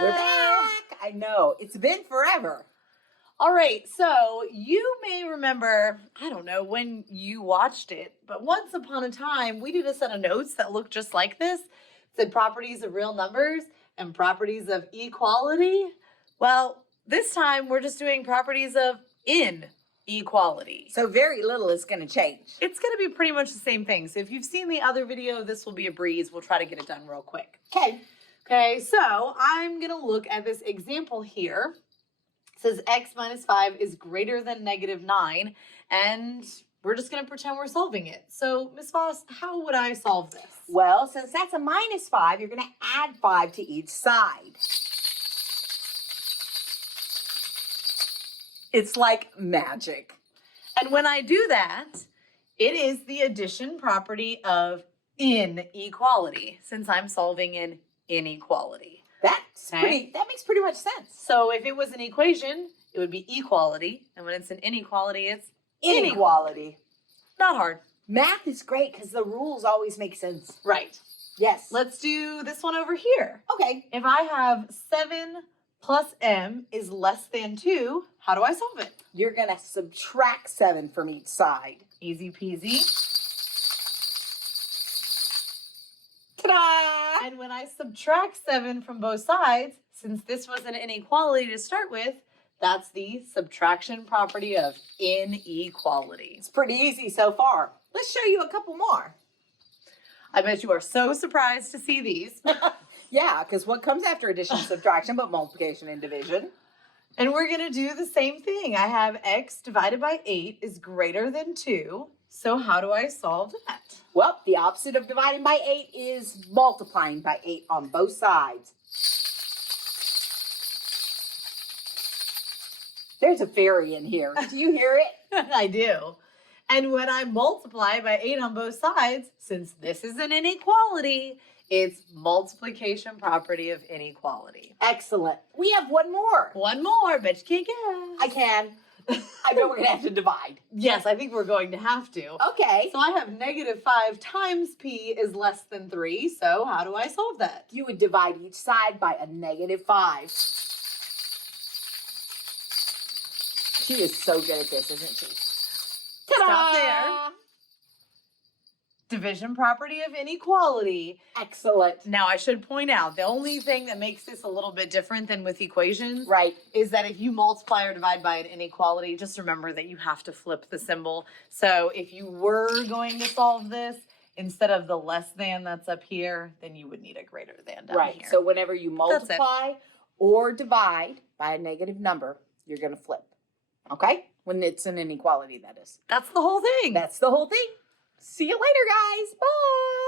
We're back. I know. It's been forever. All right, so you may remember, I don't know when you watched it, but once upon a time, we did a set of notes that looked just like this. It said properties of real numbers and properties of equality. Well, this time we're just doing properties of inequality. So very little is going to change. It's going to be pretty much the same thing. So if you've seen the other video, this will be a breeze. We'll try to get it done real quick. Okay, so I'm going to look at this example here. It says x minus 5 is greater than negative 9, and we're just going to pretend we're solving it. So, Ms. Voss, how would I solve this? Well, since that's a minus 5, you're going to add 5 to each side. It's like magic. And when I do that, it is the addition property of inequality, since I'm solving an inequality. That makes pretty much sense. So if it was an equation, it would be equality. And when it's an inequality, it's Inequality. not hard. Math is great because the rules always make sense. Right. Yes. Let's do this one over here. Okay. If I have 7 plus m is less than 2, how do I solve it? You're going to subtract 7 from each side. Easy peasy. Ta-da! And when I subtract 7 from both sides, since this was an inequality to start with, that's the subtraction property of inequality. It's pretty easy so far. Let's show you a couple more. I bet you are so surprised to see these. Yeah, because what comes after addition and subtraction but multiplication and division? And we're going to do the same thing. I have x divided by 8 is greater than 2. So how do I solve that? Well, the opposite of dividing by 8 is multiplying by 8 on both sides. There's a fairy in here. Do you hear it? I do. And when I multiply by 8 on both sides, since this is an inequality, it's multiplication property of inequality. Excellent. We have one more. One more, bet you can't guess. I can. I know we're going to have to divide. Yes, I think we're going to have to. Okay. So I have negative 5 times p is less than 3. So how do I solve that? You would divide each side by a negative 5. She is so good at this, isn't she? Stop there. Division property of inequality. Excellent. Now, I should point out, the only thing that makes this a little bit different than with equations, Right. is that if you multiply or divide by an inequality, just remember that you have to flip the symbol. So if you were going to solve this, instead of the less than that's up here, then you would need a greater than down Right. here. So whenever you multiply or divide by a negative number, you're going to flip. Okay? When it's an inequality, that is. That's the whole thing. That's the whole thing. See you later, guys. Bye.